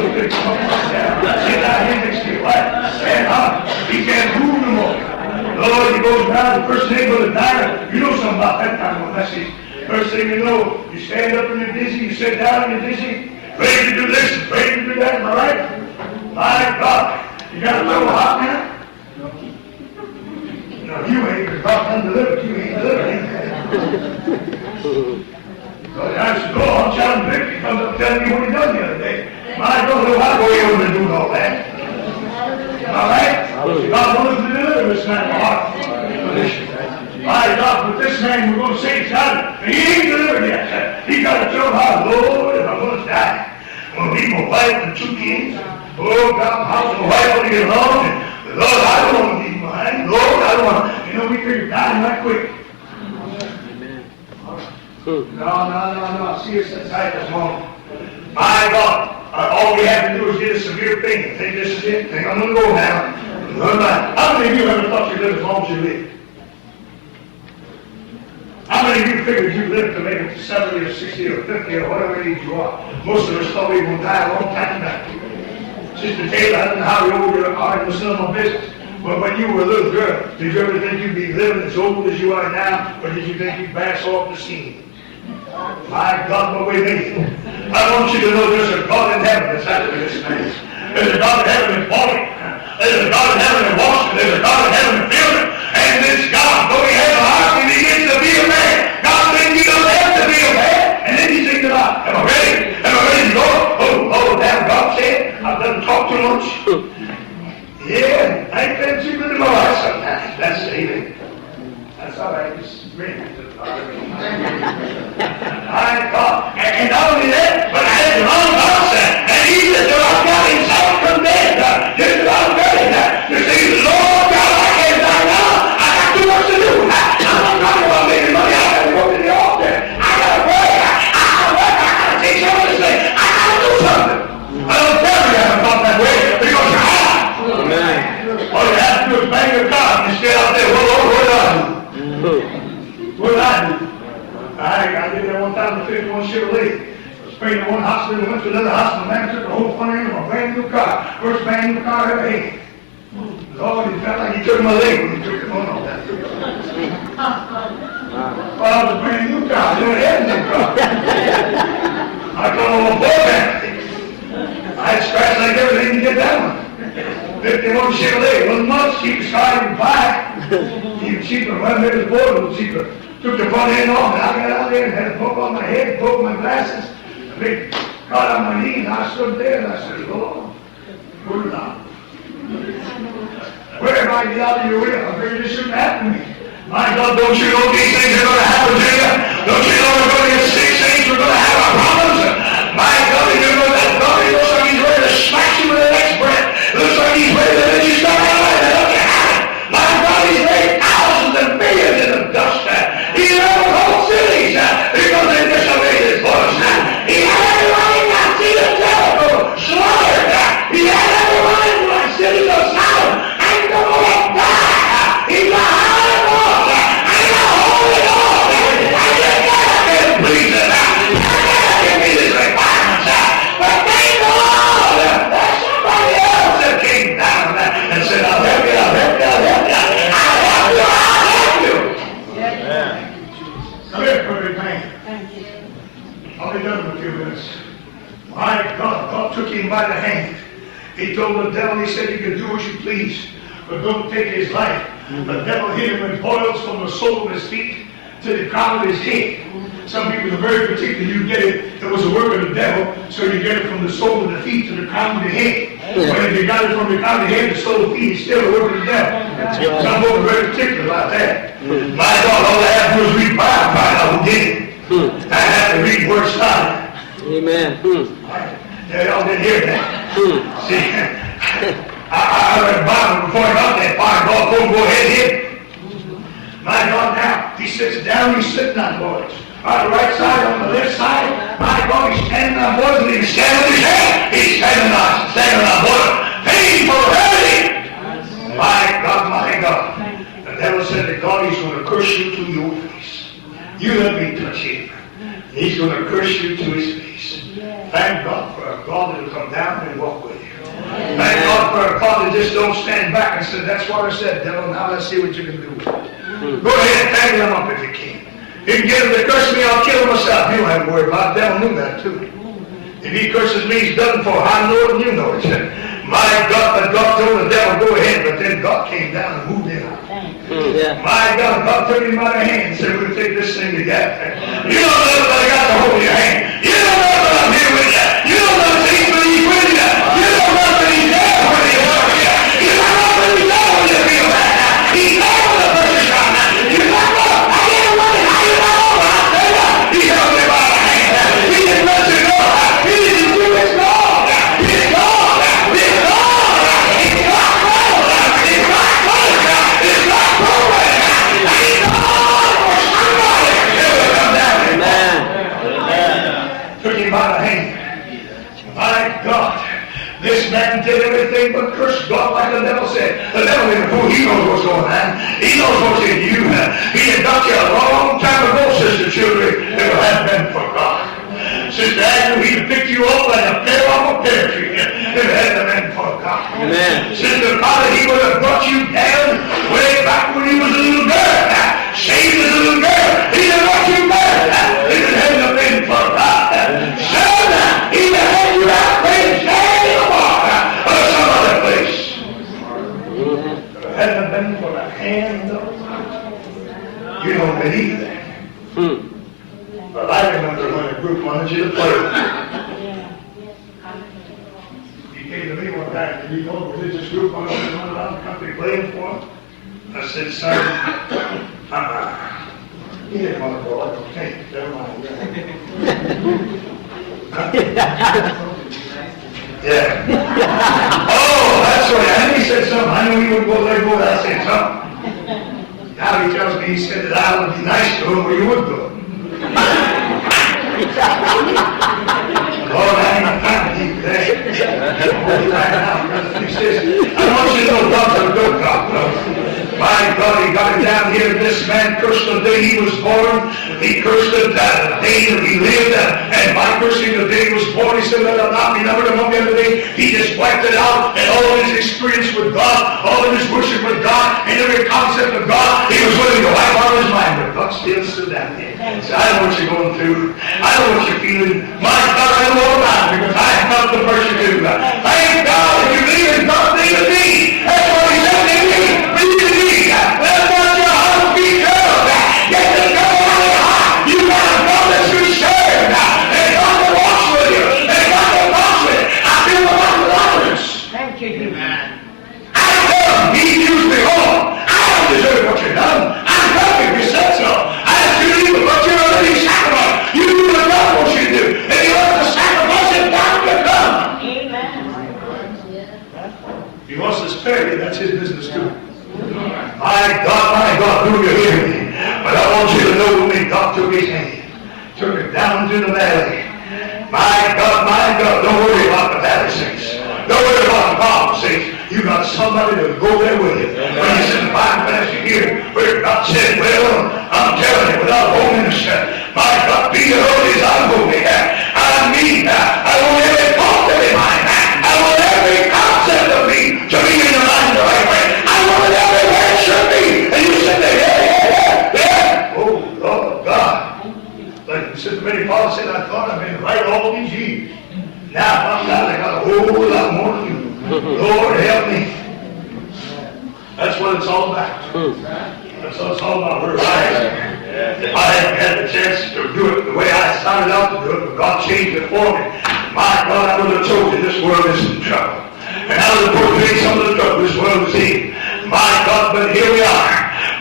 to the come down. Sit down here next to your wife. Stand up. He can't move. about that kind of a message. First thing you know, you stand up and you're busy, you sit down and you're busy, ready to do this, ready to do that, am I right? My God, you got a little hot now? No, you ain't, because God's undelivered, you ain't delivered, ain't you? So I should go on, John Victor comes up telling me what he done the other day. My God, I go over and do all that. All right? God wanted to deliver this man of heart condition. My God, but this man, we're going to say, he ain't delivered yet. He got to tell God, Lord, if I'm going to die, I'm going to leave my wife and 2 kids. Oh, God, my house and my wife want to get along. And Lord, I don't want to leave behind. Lord, I don't want to. You know, we figure dying right quick. No. See us inside this moment. My God, all we have to do is get a severe pain. Think this is it. Think I'm going to go now. How many of you ever thought you lived as long as you lived? How many of you figured you lived to make it to 70 or 60 or 50 or whatever age you are? Most of us thought we were going to die a long time back. Sister Taylor, I don't know how old you are, it was none of my business. But when you were a little girl, did you ever think you'd be living as old as you are now, or did you think you'd pass off the scene? My God, what we need. I want you to know there's a God in heaven that's after this man. There's a God in heaven in Pauling. There's a God in heaven in Washington. There's a God in heaven in Fielding. And this God, though he has a heart, he begins to be a man. God said you don't have to be a man. And then he thinks about, am I ready? Am I ready to go? Oh, damn, God said, I've done talk too much. Yeah, I ain't been too good in my life sometimes. That's saving. That's all right. Just ring. My God. And not only that, but I had the wrong God, and he said, I've got himself condemned. Just about ready. You see, Lord God, I can't die now. I got too much to do. I'm not talking about making money. I got to go to the altar. I got to pray. I got to work. I got to teach you this thing. I got to do something. I don't tell you I'm not that way because you're high. Amen. All you have to do is bang your car and stay out there. Well, Lord, what did I do? What did I do? I did that one time with 51 Chevrolet. Sprayed in one hospital, went to another hospital, man took the whole front end of a brand new car. First brand new car I ever had. Lord, it felt like he took my leg when he took the one off that. Well, it was a brand new car. I never had a new car. I come on a board. I had scratched like everything to get that one. 51 Chevrolet, wasn't much, cheapest car you can buy. Even cheaper, well, maybe the board was cheaper. Took the front end off, and I got out there and had a bump on my head, broke my glasses, a big cut on my knee, and I stood there and I said, Lord, where am I? Where am I get out of your will? I figured this shouldn't happen to me. My God, don't you know these things are going to happen to you? Don't you know we're going to get sick things? We're going to have our problems? My God, you know that God, it looks like he's ready to smash you with the next breath. It looks like he's ready to let you start out and let you have it. My God, he's made thousands and millions in the dust. He left whole cities because they disobeyed his voice. He had everybody in that city of Jericho slaughtered. He had everybody in that city of Sodom and Gomorrah die. He got Holocaust and the Holy Ghost. I just gotta get him pleasing. I gotta give me these requirements. But thank the Lord, there's somebody else that came down and said, I'll help you, I'll help you, I'll help you. I'll help you, I'll help you. Come here, perfect man. I'll be done in a few minutes. My God, God took him by the hand. He told the devil, he said, you can do as you please, but don't take his life. The devil hit him with boils from the sole of his feet to the crown of his head. Some people are very particular. You get it was a work of the devil, so you get it from the sole of the feet to the crown of the head. But if you got it from the crown of the head to the sole of the feet, it's still a work of the devil. Some people are very particular about that. My God, all I have to do is read Bible, find out who did it. I have to read where it started. Amen. Yeah, y'all didn't hear that. See, I read the Bible before I got that fire. God told him, go ahead and hit it. My God, now, he sits down, he's sitting on boys. On the right side, on the left side, my God, he's standing on boys, and he's standing with his head. He's standing on boys. Painful, ready. My God, my God. The devil said to God, he's going to curse you to your face. You let me touch him. He's going to curse you to his face. Thank God for a God that will come down and walk with you. Thank God for a God that just don't stand back and say, that's what I said, devil, now let's see what you can do. Go ahead, tangle him up if you can. You can get him to curse me, I'll kill him myself. You don't have to worry about it. The devil knew that too. If he curses me, he's done for. I know it and you know it. My God, but God told the devil, go ahead. But then God came down and moved in. My God took him by the hand and said, we'll take this thing together. You don't know that I got to hold your hand. You don't know that I'm here with you. You don't know that he's with you. You don't know that he's there when you want you. You don't know that he's there when you feel bad. He's there when the pressure comes. You don't know. I didn't want it. How you know? I'll tell you. He held me by the hand. He didn't let you go. He didn't do his God. His God. His God. His God. His God. His God. Took him by the hand. My God, this man did everything but curse God like the devil said. The devil ain't a fool. He knows what's going on. He knows what's in you. He had got you a long time ago, Sister Children, if it hadn't been for God. Sister Agnew, he'd have picked you up like a pear off a pear tree if it hadn't been for God. Amen. Sister Polly, he would have brought you down way back when he was a little girl. Saved as a little girl. He'd have brought you back if it hadn't been for God. Son, he'd have had you out playing stand in the water or some other place. If it hadn't been for the hand of God, you don't believe that. But I remember when a group wanted you to play with me. He came to me one time and he told a religious group wanted to run around the country playing for him. I said, son, he didn't want to go. I don't think. Never mind. Yeah. Oh, that's right. And he said something. I knew he would go there, go there. I said something. Now he tells me, he said that I would be nice to him where you would go. Lord, I ain't got time to keep that. He says, I want you to know God's a good God, though. My God, he got it down here. This man cursed the day he was born. He cursed the day that he lived. And by cursing the day he was born, he said, let it not be numbered among them today. He just wiped it out. And all of his experience with God, all of his worship with God, and every concept of God, he was willing to wipe out his mind. But God still stood down there. So I know what you're going through. I know what you're feeling. My God, I know all about it because I have felt the pressure too. Thank God that you believe in God, believe in me. That's what he said to you. Believe in me. Let not your heart be troubled. Get the devil out of your heart. You got a God that's good served. And God that walks with you. And God that walks with you. I feel the light of Lazarus. Thank you, man. I tell him, he used me home. I don't deserve what you've done. I'm perfect. You said so. I ask you to leave it, but you're a living sacrifice. You do what God wants you to do. If you want to sacrifice it, down you come. Amen. He wants to spare you. That's his business too. My God, do you hear me? But I want you to know when God took his hand, took it down to the valley. My God, don't worry about the valley saints. Don't worry about the problem saints. You got somebody to go there with you. When you sit in the Bible class, you hear where God said, well, I'm telling you, without holiness, my God, be holy as I'm holy. I mean, I want every thought to be mine. I want every concept of me to be in your mind the right way. I want it everywhere it should be. And you sit there, yeah. Oh, Lord God. Like Sister Betty Paul said, I thought I've been right all these years. Now, I'm not. I got a whole lot more to do. Lord, help me. That's what it's all about. That's what it's all about. We're right. If I hadn't had the chance to do it the way I started out to do it, but God changed it for me, my God, I would have told you this world is in trouble. And I would have portrayed some of the trouble this world is in. My God, but here we are.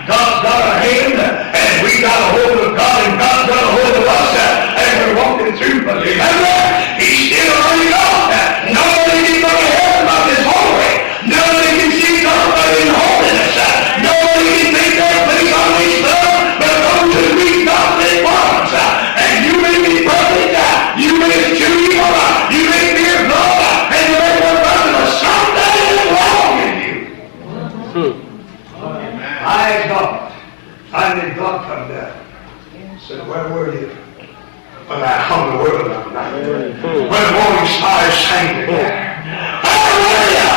God's got a hand, and we got a hold of God, and God's got a hold of us, and we're walking through. But remember, he's still running on. Nobody can go to heaven about this holy. Nobody can see God but in holiness. Nobody can take their place on this earth but those who read God's ones. And you may be perfect, you may be evil, you may be a blood, and you may be a brother, but something is wrong in you. My God, finally God come down. Said, where were you when I hung the world on night? When the morning stars sang together. Hallelujah!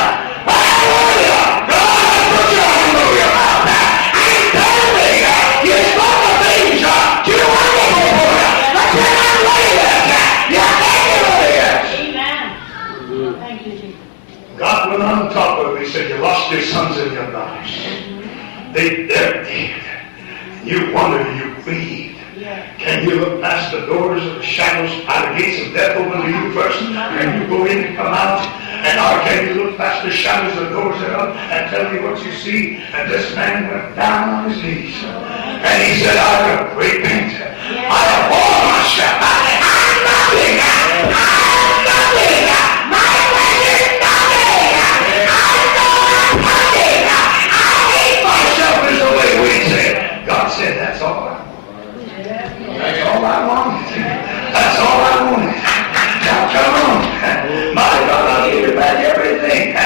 Hallelujah! God, put your hand over your mouth. I'm telling you, you spoke of things you Can you look past the doors of the shadows, by the gates of death open to you first? Can you go in and come out? Or can you look past the shadows of the doors thereof and tell me what you see? And this man went down on his knees. And he said, I repent. I abhor myself. I'm nothing. I'm nothing. My way is nothing. I know I'm nothing. I hate myself is the way we say it. God said, that's all I want. That's all I want. That's all I want. Now come on. My God, I'll give you back everything.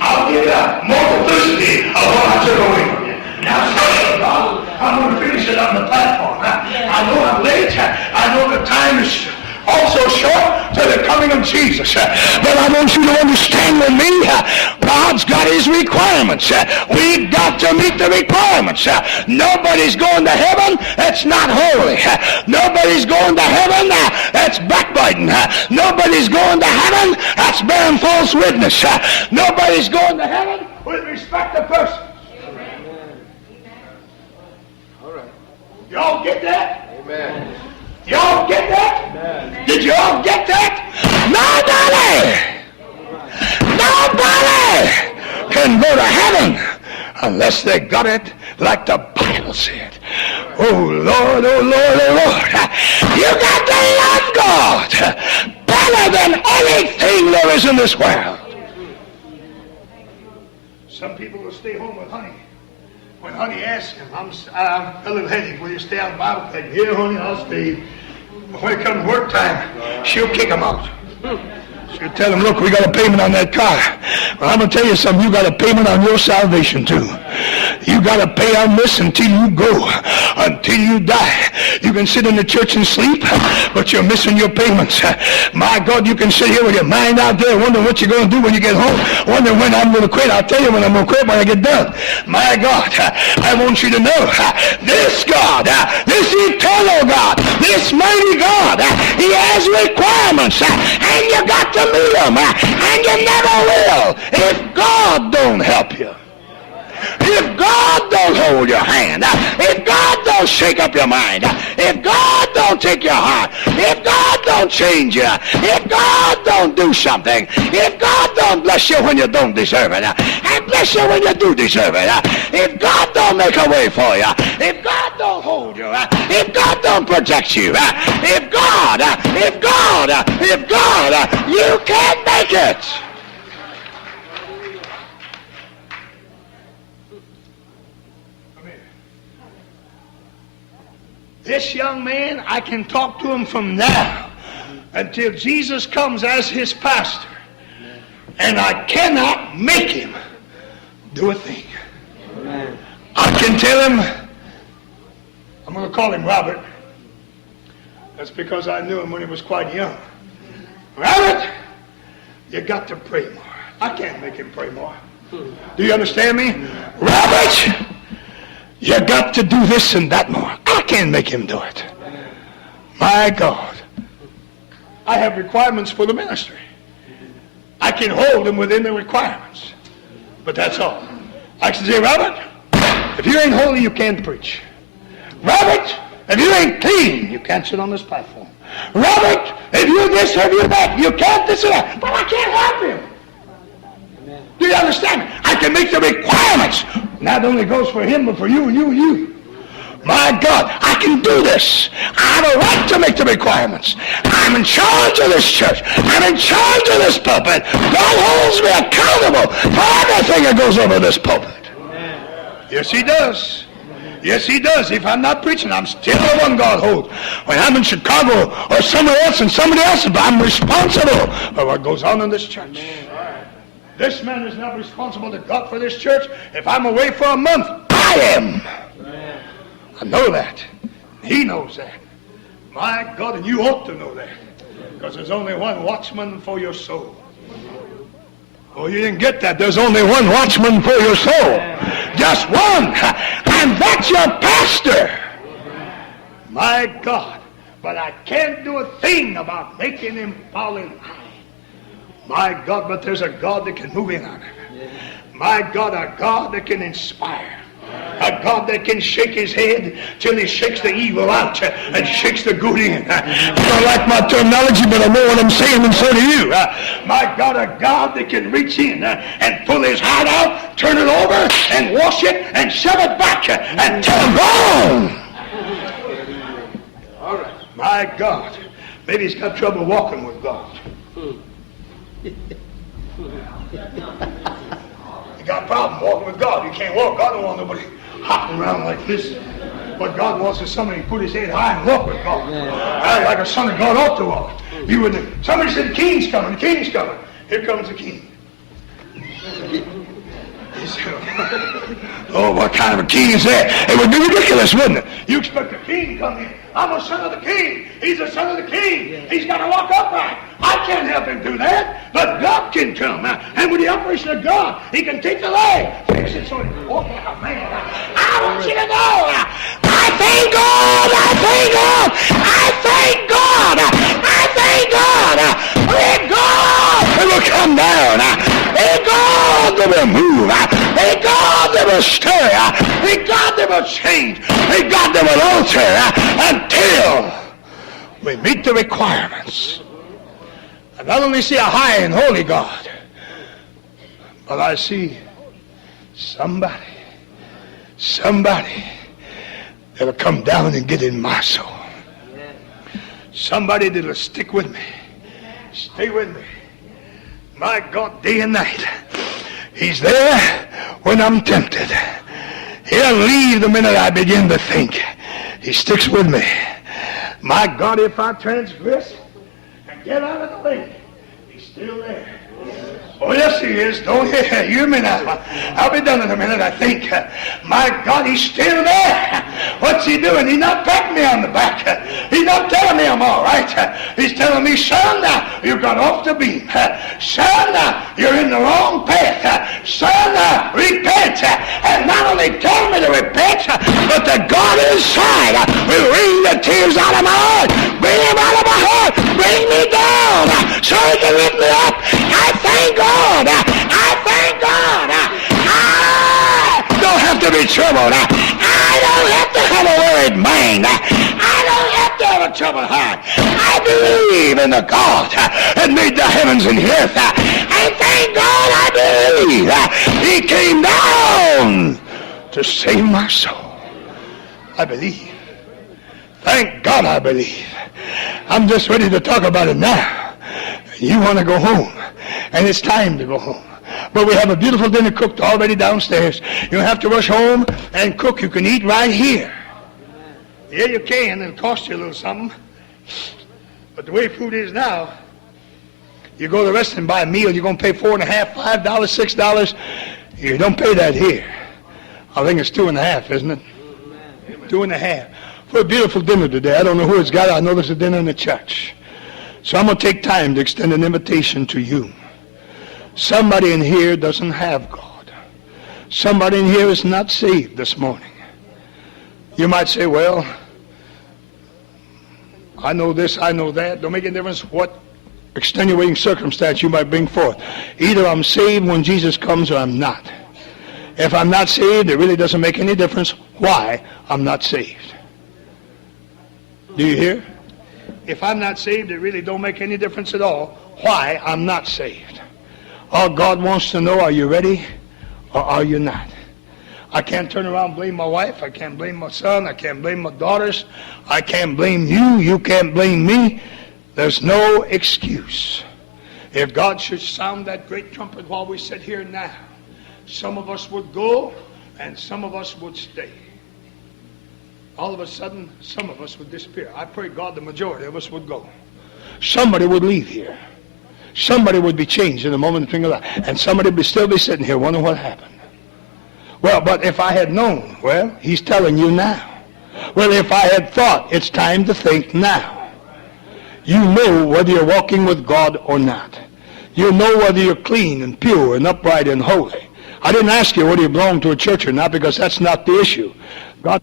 I'll give you multiplicity of what I took away from you. Now, special God, I'm going to finish it on the platform. I know I'm late. I know the time is also short to the coming of Jesus. But I want you to understand with me, God's got his requirements. We've got to meet the requirements. Nobody's going to heaven that's not holy. Nobody's going to heaven that's backbiting. Nobody's going to heaven that's bearing false witness. Nobody's going to heaven with respect to persons. Y'all get that? Amen. Y'all get that? Amen. Did y'all get that? Nobody can go to heaven unless they got it like the Bible said. Oh Lord, oh Lord, oh Lord. You got to love God better than anything there is in this world. Some people will stay home with honey. When honey asks him, I'm a little headache, will you stay on the Bible study? Yeah, honey, I'll stay. But when it comes work time, she'll kick him out. She'll tell him, look, we got a payment on that car. Well, I'm going to tell you something, you got a payment on your salvation too. You got to pay on this until you go, until you die. You can sit in the church and sleep, but you're missing your payments. My God, you can sit here with your mind out there wondering what you're going to do when you get home, wondering when I'm going to quit. I'll tell you when I'm going to quit when I get done. My God, I want you to know this God, this eternal God, this mighty God, he has requirements, and you got to meet them, and you never will if God don't help you. If God don't hold your hand, if God don't shake up your mind, if God don't take your heart, if God don't change you, if God don't do something, if God don't bless you when you don't deserve it, and bless you when you do deserve it, if God don't make a way for you, if God don't hold you, if God don't protect you, if God, you can't make it. This young man, I can talk to him from now until Jesus comes as his pastor. And I cannot make him do a thing. Amen. I can tell him, I'm going to call him Robert. That's because I knew him when he was quite young. Robert, you got to pray more. I can't make him pray more. Do you understand me? Robert, you got to do this and that more. I can't make him do it. My God. I have requirements for the ministry. I can hold them within the requirements. But that's all. I can say, Robert, if you ain't holy, you can't preach. Robert, if you ain't clean, you can't sit on this platform. Robert, if you this or if you that, you can't this or that. But I can't help him. Do you understand me? I can make the requirements. Not only goes for him, but for you and you and you. My God, I can do this. I have a right to make the requirements. I'm in charge of this church. I'm in charge of this pulpit. God holds me accountable for everything that goes over this pulpit. Yes, he does. Yes, he does. If I'm not preaching, I'm still the one God holds. When I'm in Chicago or somewhere else and somebody else, I'm responsible for what goes on in this church. This man is not responsible to God for this church. If I'm away for a month, I am. I know that. He knows that. My God, and you ought to know that. Because there's only one watchman for your soul. Oh, you didn't get that. There's only one watchman for your soul. Just one. And that's your pastor. My God. But I can't do a thing about making him fall in line. My God, but there's a God that can move in on it. My God, a God that can inspire. A God that can shake his head till he shakes the evil out and shakes the good in. I don't like my terminology, but I know what I'm saying, and so do you. My God, a God that can reach in and pull his heart out, turn it over, and wash it, and shove it back, and tell him, go on. My God. Maybe he's got trouble walking with God. You got a problem walking with God. You can't walk. God don't want nobody hopping around like this. What God wants is somebody to put his head high and walk with God. Like a son of God ought to walk. You wouldn't. Somebody said the king's coming. The king's coming. Here comes the king. Oh, what kind of a king is that? It would be ridiculous, wouldn't it? You expect the king to come in. I'm a son of the king. He's a son of the king. He's got to walk upright. I can't help him do that, but God can come. And with the operation of God, he can take the leg, fix it so he can walk like a man. I want you to know, I thank God, I thank God, I thank God, I thank God. Let God, it will come down. Let God, that will move. Let God, that will stir. Let God, that will change. Let God, that will alter until we meet the requirements. I not only see a high and holy God, but I see somebody that'll come down and get in my soul. Somebody that'll stick with me. Stay with me. My God, day and night. He's there when I'm tempted. He'll leave the minute I begin to think. He sticks with me. My God, if I transgress and get out of the way, he's still there. Oh, yes, he is. Don't you hear me now? I'll be done in a minute, I think. My God, he's still there. What's he doing? He's not patting me on the back. He's not telling me I'm all right. He's telling me, son, you got off the beam. Son, you're in the wrong path. Son, repent. And not only tell me to repent, but the God inside will wring the tears out of my eyes. Bring him out of my heart. Bring me down so he can lift me up. I thank God. I thank God. I don't have to be troubled. I don't have to have a worried mind. I don't have to have a troubled heart. I believe in the God that made the heavens and the earth. And thank God I believe he came down to save my soul. I believe. Thank God I believe. I'm just ready to talk about it now. You want to go home, and it's time to go home. But we have a beautiful dinner cooked already downstairs. You don't have to rush home and cook. You can eat right here. Yeah, you can. It'll cost you a little something. But the way food is now, you go to the restaurant and buy a meal, you're going to pay $4.50, $5, $6. You don't pay that here. I think it's $2.50, isn't it? $2.50. For a beautiful dinner today. I don't know who it's got. I know there's a dinner in the church. So I'm going to take time to extend an invitation to you. Somebody in here doesn't have God. Somebody in here is not saved this morning. You might say, well, I know this, I know that. Don't make any difference what extenuating circumstance you might bring forth. Either I'm saved when Jesus comes or I'm not. If I'm not saved, it really doesn't make any difference why I'm not saved. Do you hear? If I'm not saved, it really don't make any difference at all why I'm not saved. All God wants to know, are you ready or are you not? I can't turn around and blame my wife. I can't blame my son. I can't blame my daughters. I can't blame you. You can't blame me. There's no excuse. If God should sound that great trumpet while we sit here now, some of us would go and some of us would stay. All of a sudden, some of us would disappear. I pray God the majority of us would go. Somebody would leave here. Somebody would be changed in a moment of finger life. And somebody would still be sitting here wondering what happened. Well, but if I had known, well, he's telling you now. Well, if I had thought, it's time to think now. You know whether you're walking with God or not. You know whether you're clean and pure and upright and holy. I didn't ask you whether you belong to a church or not, because that's not the issue. God